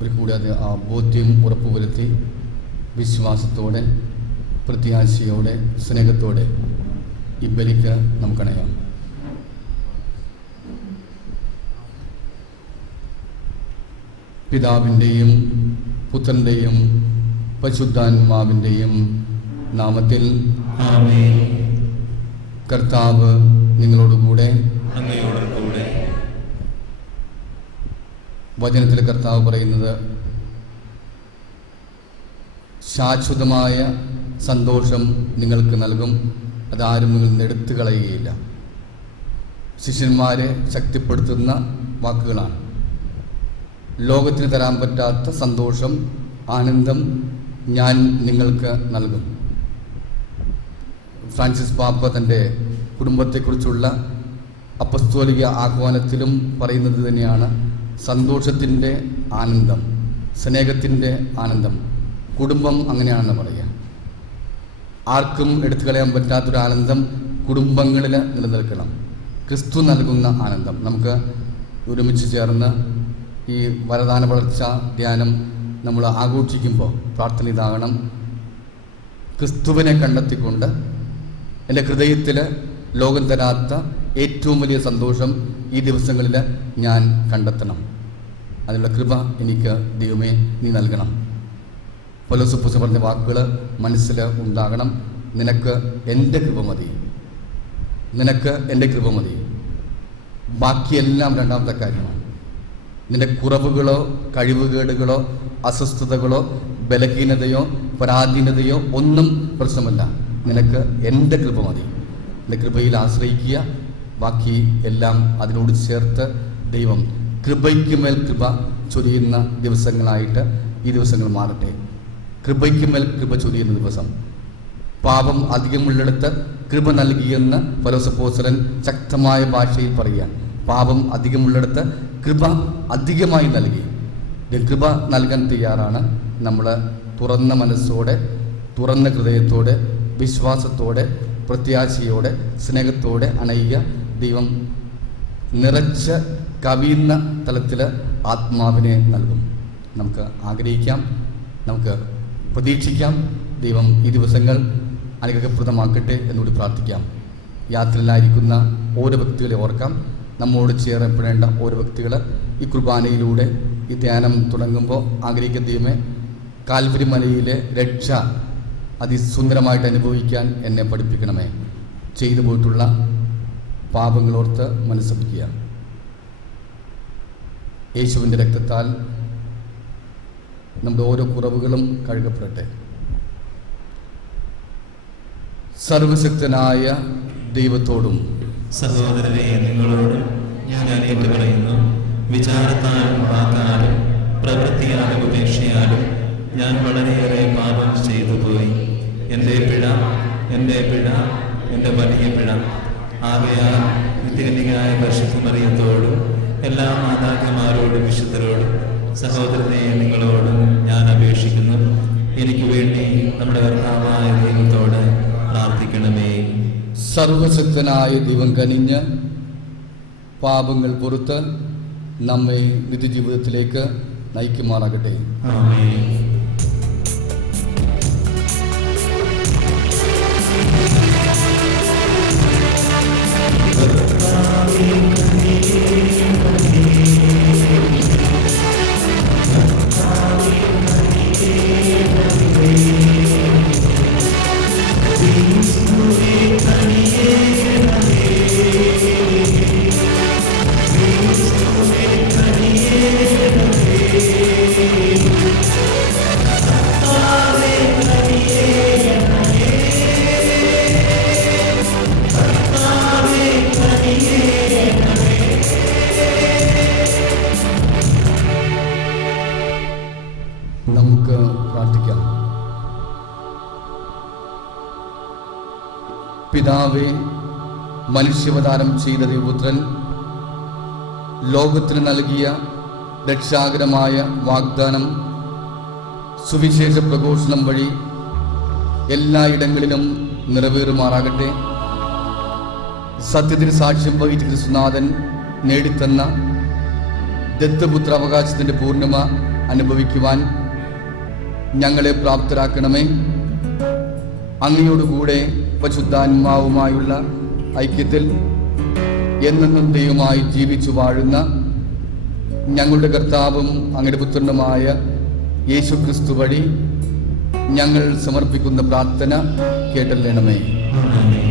ഒരു കൂടാതെ ആ ബോധ്യം ഉറപ്പുവരുത്തി വിശ്വാസത്തോടെ, പ്രത്യാശയോടെ, സ്നേഹത്തോടെ ഈ ബലിക്ക് നമുക്കണയാം. പിതാവിൻ്റെയും പുത്രൻ്റെയും പരിശുദ്ധാത്മാവിൻ്റെയും നാമത്തിൽ ആമേൻ. കർത്താവ് നിങ്ങളോടുകൂടെ. അങ്ങയോടുകൂടെ. വചനത്തിൽ കർത്താവ് പറയുന്നത് ശാശ്വതമായ സന്തോഷം നിങ്ങൾക്ക് നൽകും, അതാരും നിങ്ങൾ എടുത്തു കളയുകയില്ല. ശിഷ്യന്മാരെ ശക്തിപ്പെടുത്തുന്ന വാക്കുകളാണ്. ലോകത്തിന് തരാൻ പറ്റാത്ത സന്തോഷം, ആനന്ദം ഞാൻ നിങ്ങൾക്ക് നൽകും. ഫ്രാൻസിസ് പാപ്പ തൻ്റെ കുടുംബത്തെക്കുറിച്ചുള്ള അപ്പസ്തോലിക ആഹ്വാനത്തിലും പറയുന്നത് തന്നെയാണ് സന്തോഷത്തിൻ്റെ ആനന്ദം, സ്നേഹത്തിൻ്റെ ആനന്ദം. കുടുംബം അങ്ങനെയാണെന്ന് പറയുക. ആർക്കും എടുത്തു കളയാൻ പറ്റാത്തൊരു ആനന്ദം കുടുംബങ്ങളിൽ നിലനിൽക്കണം. ക്രിസ്തു നൽകുന്ന ആനന്ദം. നമുക്ക് ഒരുമിച്ച് ചേർന്ന് ഈ വരദാന വളർച്ച ധ്യാനം നമ്മൾ ആഘോഷിക്കുമ്പോൾ പ്രാർത്ഥന ഇതാകണം: ക്രിസ്തുവിനെ കണ്ടെത്തിക്കൊണ്ട് എൻ്റെ ഹൃദയത്തിൽ ലോകം തരാത്ത ഏറ്റവും വലിയ സന്തോഷം ഈ ദിവസങ്ങളിൽ ഞാൻ കണ്ടെത്തണം. അതിനുള്ള കൃപ എനിക്ക് ദൈവമേ നീ നൽകണം. പൗലോസ് പറഞ്ഞ വാക്കുകൾ മനസ്സിൽ ഉണ്ടാകണം. നിനക്ക് എൻ്റെ കൃപ മതി, നിനക്ക് എൻ്റെ കൃപ മതി. ബാക്കിയെല്ലാം രണ്ടാമത്തെ കാര്യമാണ്. നിൻ്റെ കുറവുകളോ കഴിവുകേടുകളോ അസ്വസ്ഥതകളോ ബലഹീനതയോ പരാധീനതയോ ഒന്നും പ്രശ്നമല്ല. നിനക്ക് എൻ്റെ കൃപ മതി. എൻ്റെ കൃപയിൽ ആശ്രയിക്കുക. ബാക്കി എല്ലാം അതിനോട് ചേർത്ത് ദൈവം കൃപയ്ക്ക് മേൽ കൃപ ചൊരിയുന്ന ദിവസങ്ങളായിട്ട് ഈ ദിവസങ്ങൾ മാറട്ടെ. കൃപയ്ക്ക് മേൽ കൃപ ചൊരിയുന്ന ദിവസം. പാപം അധികമുള്ളിടത്ത് കൃപ നൽകിയെന്ന് പൗലോസപ്പോസ്തലൻ ശക്തമായ ഭാഷയിൽ പറയുകയാണ്. പാപം അധികമുള്ളിടത്ത് കൃപ അധികമായി നൽകി. കൃപ നൽകാൻ തയ്യാറാണ് നമ്മൾ. തുറന്ന മനസ്സോടെ, തുറന്ന ഹൃദയത്തോടെ, വിശ്വാസത്തോടെ, പ്രത്യാശയോടെ, സ്നേഹത്തോടെ അണയുക. ദൈവം നിറച്ച് കവിയുന്ന തലത്തിൽ ആത്മാവിനെ നൽകും. നമുക്ക് ആഗ്രഹിക്കാം, നമുക്ക് പ്രതീക്ഷിക്കാം. ദൈവം ഈ ദിവസങ്ങൾ അനുഗ്രഹപ്രദമാക്കട്ടെ എന്നുകൂടി പ്രാർത്ഥിക്കാം. യാത്രയിലായിരിക്കുന്ന ഓരോ വ്യക്തികളെ ഓർക്കാം. നമ്മോട് ചേർപ്പെടേണ്ട ഓരോ വ്യക്തികൾ ഈ കുർബാനയിലൂടെ ഈ ധ്യാനം തുടങ്ങുമ്പോൾ ആഗ്രഹിക്കുന്ന ദൈവമേ, കാൽവരി മലയിലെ രക്ഷ അതിസുന്ദരമായിട്ട് അനുഭവിക്കാൻ എന്നെ പഠിപ്പിക്കണമേ. ചെയ്തു പോയിട്ടുള്ള പാപങ്ങളോർത്ത് മനസ്സപ്പിക്കുക. യേശുവിൻ്റെ രക്തത്താൽ നമ്മുടെ ഓരോ കുറവുകളും കഴുകപ്പെടട്ടെ. സർവശക്തനായ ദൈവത്തോടും സഹോദരനെ നിങ്ങളോടും ഞാൻ ഏറ്റുപറയുന്നു. വിചാരത്താലും വാക്കാലും പ്രവൃത്തിയാലും ഉപേക്ഷയാലും ഞാൻ വളരെയേറെ പാപം ചെയ്തു പോയി. എൻ്റെ പിഴ, എൻ്റെ പിഴ, എൻ്റെ വലിയ പിഴ. ആകയാൽ നിത്യകന്യകയായ പരിശുദ്ധ മറിയത്തോടും എല്ലാ മാതാക്കന്മാരോടും വിശുദ്ധരോടും സഹോദരനെ നിങ്ങളോടും ഞാൻ അപേക്ഷിക്കുന്നു. എനിക്ക് വേണ്ടി നമ്മുടെ കർത്താവായ ദൈവത്തോട് പ്രാർത്ഥിക്കണമേ. സർവശക്തനായ ദൈവം കനിഞ്ഞ് പാപങ്ങൾ പുറത്ത് നമ്മെ നിത്യജീവിതത്തിലേക്ക് നയിക്കുമാറാകട്ടെ. ആമേൻ. നമുക്ക് പ്രാർത്ഥിക്കാം. പിതാവേ, മനുഷ്യാവതാരം ചെയ്ത ദൈവപുത്രൻ ലോകത്തിന് നൽകിയ രക്ഷാകരമായ വാഗ്ദാനം സുവിശേഷ പ്രഘോഷണം വഴി എല്ലായിടങ്ങളിലും നിറവേറുമാറാകട്ടെ. സത്യത്തിന് സാക്ഷ്യം വഹിച്ച ക്രിസ്തുനാഥൻ നേടിത്തന്ന ദത്തപുത്ര അവകാശത്തിൻ്റെ പൂർണ്ണിമ അനുഭവിക്കുവാൻ ഞങ്ങളെ പ്രാപ്തരാക്കണമേ. അങ്ങയോടുകൂടെ പരിശുദ്ധാത്മാവുമായുള്ള ഐക്യത്തിൽ എന്നെന്നും ദൈവമായി ജീവിച്ചു വാഴുന്ന ഞങ്ങളുടെ കർത്താവും അങ്ങയുടെ പുത്രനുമായ യേശു ക്രിസ്തു വഴി ഞങ്ങൾ സമർപ്പിക്കുന്ന പ്രാർത്ഥന കേട്ടല്ലേണമേ. ആമേൻ.